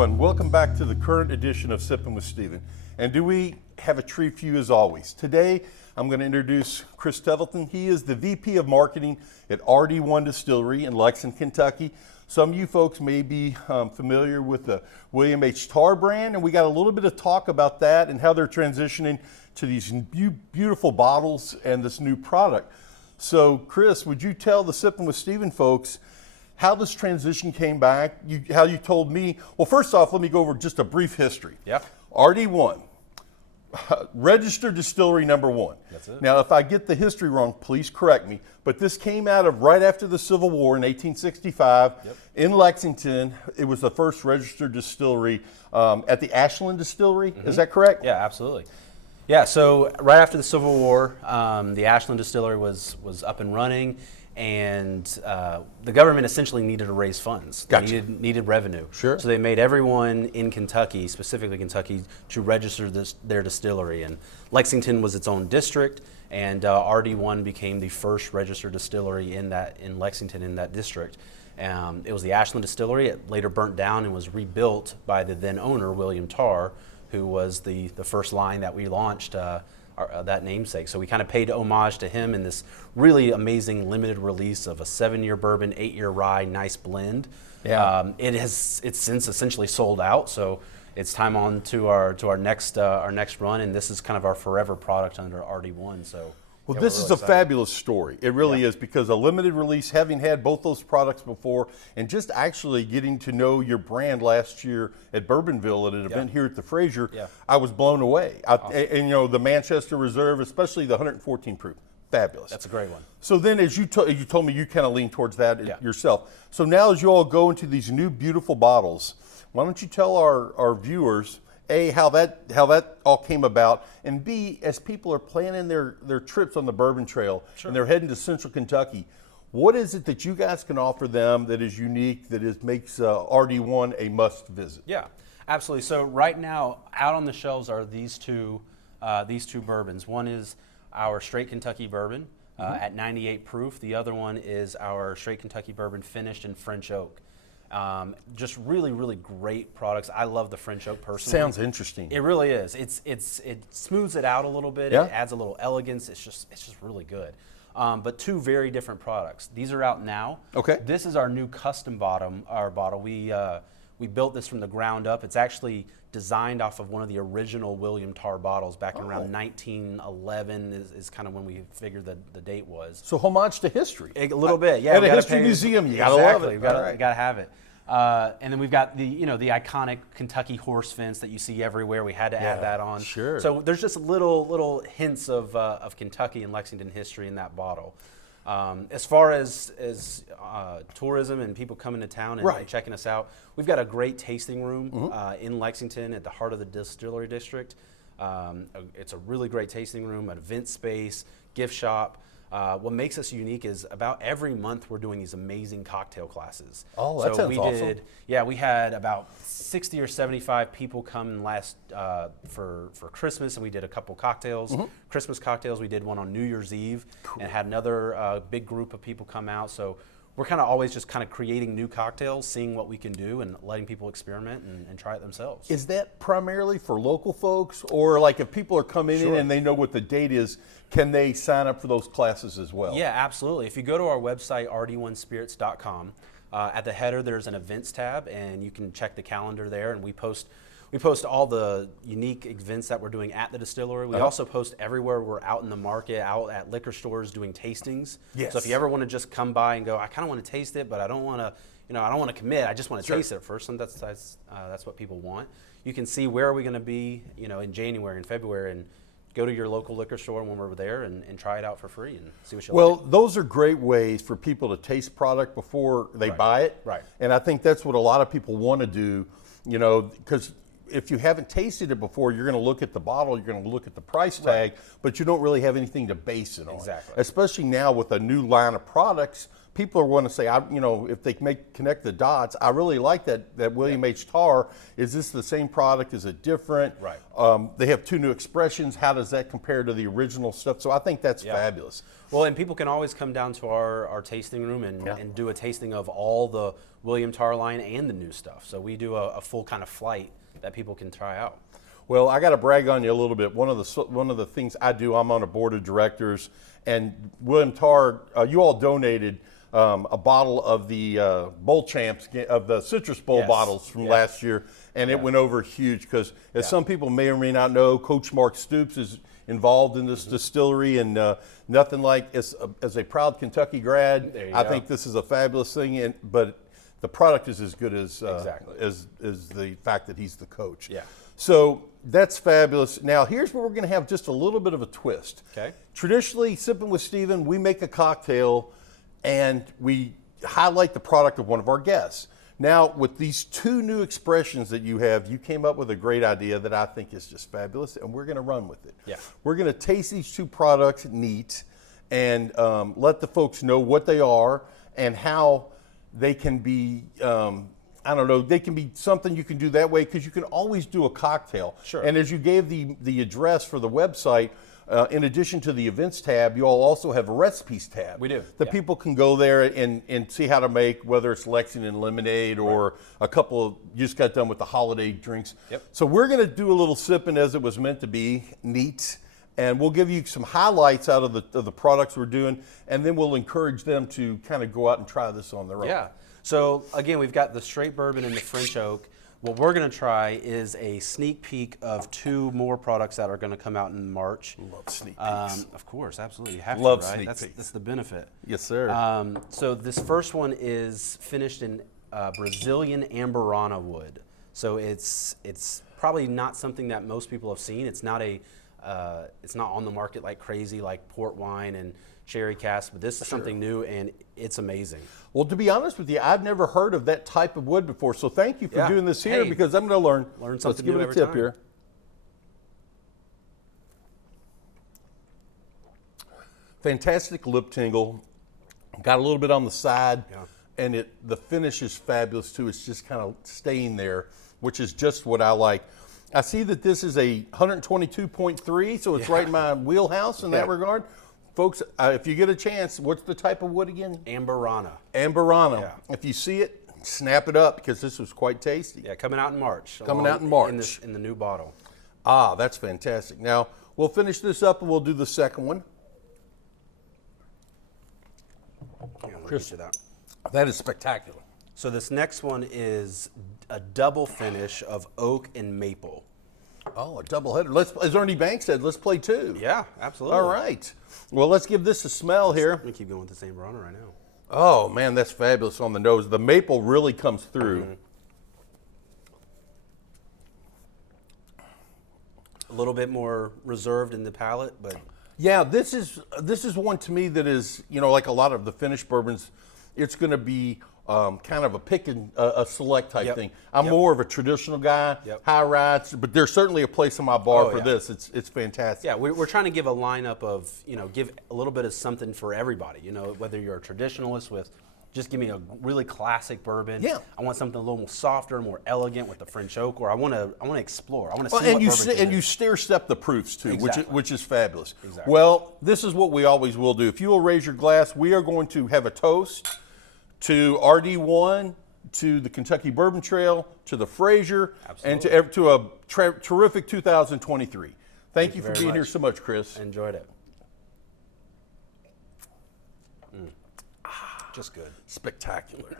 everyone. Welcome back to the current edition of Sippin with Steven. And do we have a treat for you as always? Today, I'm going to introduce Chris Tetterton. He is the VP of Marketing at RD1 Distillery in Lexington, Kentucky. Some of you folks may be familiar with the William H. Tarr brand, and we got a little bit of talk about that and how they're transitioning to these beautiful bottles and this new product. So, Chris, would you tell the Sippin with Steven folks how this transition came back, how you told me? Well, first off, let me go over just a brief history. Yep. RD1, registered distillery #1. That's it. Now, if I get the history wrong, please correct me, but this came out of right after the Civil War in 1865 in Lexington. It was the first registered distillery at the Ashland Distillery. Is that correct? Yeah, absolutely. Yeah, so right after the Civil War, the Ashland Distillery was up and running, and the government essentially needed to raise funds. Gotcha. They needed revenue. Sure. So they made everyone in Kentucky, specifically Kentucky, to register their distillery. And Lexington was its own district, and RD1 became the first registered distillery in Lexington in that district. It was the Ashland Distillery. It later burnt down and was rebuilt by the then owner, William Tarr, who was the first line that we launched, that namesake. So we kind of paid homage to him in this really amazing limited release of a 7-year bourbon, 8-year rye, nice blend. Yeah. It's since essentially sold out, so it's time on to our next run, and this is kind of our forever product under RD1. So. Well, Yeah, this we're is really a excited. fabulous story. It really is, because a limited release, having had both those products before, and just actually getting to know your brand last year at Bourbonville at an event here at the Fraser, I was blown away. And you know, the Manchester Reserve, especially the 114 proof, fabulous. That's a great one. So then, as you told me, you kind of lean towards that yourself. So now, as you all go into these new beautiful bottles, why don't you tell our viewers, A, how that all came about, and B, as people are planning their trips on the Bourbon Trail and they're heading to Central Kentucky, what is it that you guys can offer them that is unique, that makes RD1 a must visit? Yeah, absolutely. So right now, out on the shelves are these two bourbons. One is our straight Kentucky bourbon at 98 proof. The other one is our straight Kentucky bourbon finished in French oak. Just really, really great products. I love the French oak personally. Sounds interesting. It really is. It smooths it out a little bit. Yeah. It adds a little elegance. It's just really good. But two very different products. These are out now. Okay. This is our new custom bottle. We built this from the ground up. It's actually designed off of one of the original William Tarr bottles back in around 1911 is kind of when we figured the date was. So homage to history. A little bit, yeah. At a history museum, you gotta love it. We gotta have it. And then we've got the iconic Kentucky horse fence that you see everywhere. We had to add that on. Sure. So there's just little hints of Kentucky and Lexington history in that bottle. As far as tourism and people coming to town and checking us out, we've got a great tasting room in Lexington at the heart of the distillery district. It's a really great tasting room, an event space, gift shop. What makes us unique is about every month we're doing these amazing cocktail classes. Oh, that sounds awesome. We had about 60 or 75 people come last for Christmas, and we did a couple cocktails, Christmas cocktails. We did one on New Year's Eve, and had another big group of people come out. So we're kind of always just kind of creating new cocktails, seeing what we can do, and letting people experiment and try it themselves. Is that primarily for local folks, or like if people are coming in and they know what the date is, can they sign up for those classes as well? Yeah, absolutely. If you go to our website, rd1spirits.com, at the header there's an events tab, and you can check the calendar there, and we post all the unique events that we're doing at the distillery. We also post everywhere we're out in the market, out at liquor stores doing tastings. Yes. So if you ever want to just come by and go, I kind of want to taste it, but I don't want to commit. I just want to taste it first, and that's what people want. You can see where are we going to be, in January and February, and go to your local liquor store when we're there and try it out for free and see what you like. Well, those are great ways for people to taste product before they buy it. Right. And I think that's what a lot of people want to do, because if you haven't tasted it before, you're going to look at the bottle, you're going to look at the price tag, but you don't really have anything to base it on. Exactly. Especially now with a new line of products, people are want to say, if they connect the dots, I really like that William H. Tar. Is this the same product? Is it different? Right. They have 2 new expressions. How does that compare to the original stuff? So I think that's fabulous. Well, and people can always come down to our tasting room and do a tasting of all the William Tar line and the new stuff. So we do a full kind of flight that people can try out. Well, I got to brag on you a little bit. One of the things I do, I'm on a board of directors, and William Tar, you all donated a bottle of the Bowl Champs, of the Citrus Bowl bottles from last year, and it went over huge because, as some people may or may not know, Coach Mark Stoops is involved in this distillery, and nothing like, as a proud Kentucky grad, I think this is a fabulous thing, but the product is as good as the fact that he's the coach. Yeah. So that's fabulous. Now, here's where we're going to have just a little bit of a twist. Okay. Traditionally, Sippin' with Steven, we make a cocktail and we highlight the product of one of our guests. Now, with these 2 new expressions that you have, you came up with a great idea that I think is just fabulous, and we're going to run with it. Yeah. We're going to taste these 2 products neat and let the folks know what they are and how they can be, they can be something you can do that way, because you can always do a cocktail. Sure. And as you gave the address for the website, in addition to the events tab, you all also have a recipes tab. We do. That people can go there and see how to make, whether it's Lexington lemonade or a couple of, you just got done with the holiday drinks. Yep. So we're going to do a little sipping as it was meant to be, neat. And we'll give you some highlights out of the products we're doing, and then we'll encourage them to kind of go out and try this on their own. Yeah. So again, we've got the straight bourbon and the French oak. What we're going to try is a sneak peek of 2 more products that are going to come out in March. Love sneak peeks. Of course, absolutely. You have Love to, right? sneak That's peeks. the benefit. Yes, sir. So this first one is finished in Brazilian Amburana wood. So it's probably not something that most people have seen. It's not on the market like crazy, like port wine and sherry cask, but this is something new, and it's amazing. Well, to be honest with you, I've never heard of that type of wood before. So thank you for doing this here, Hey, because I'm going to learn. Learn something Let's give new it a every tip time. here. Fantastic lip tingle. Got a little bit on the side, and the finish is fabulous too. It's just kind of staying there, which is just what I like. I see that this is a 122.3, so it's right in my wheelhouse in that regard. Folks, if you get a chance, what's the type of wood again? Amburana. Amburana. Yeah. If you see it, snap it up, because this was quite tasty. Yeah, coming out in March. Coming out in March. In the new bottle. Ah, that's fantastic. Now, we'll finish this up and we'll do the second one. Yeah, Chris, that. That is spectacular. So this next one is a double finish of oak and maple. Oh, a double header. As Ernie Banks said, let's play 2. Yeah, absolutely. All right. Well, let's give this a smell here. I'm going to keep going with the same Amburana right now. Oh, man, that's fabulous on the nose. The maple really comes through. A little bit more reserved in the palate, but Yeah, this is one to me that is, like a lot of the finished bourbons, it's going to be kind of a pick and a select type thing. I'm more of a traditional guy, high rides, but there's certainly a place in my bar for this. It's fantastic. yeah, we're trying to give a lineup of, give a little bit of something for everybody. Whether you're a traditionalist with, just give me a really classic bourbon. Yeah. I want something a little more softer, more elegant with the French oak, or I want to explore. I want to see Well, what bourbon can do. you stair step the proofs too, Exactly. which is fabulous. Exactly. Well, this is what we always will do. If you will raise your glass, we are going to have a toast to RD1, to the Kentucky Bourbon Trail, to the Fraser, and to a terrific 2023. Thank you for being here so much, Chris. Enjoyed it. Just good. Spectacular.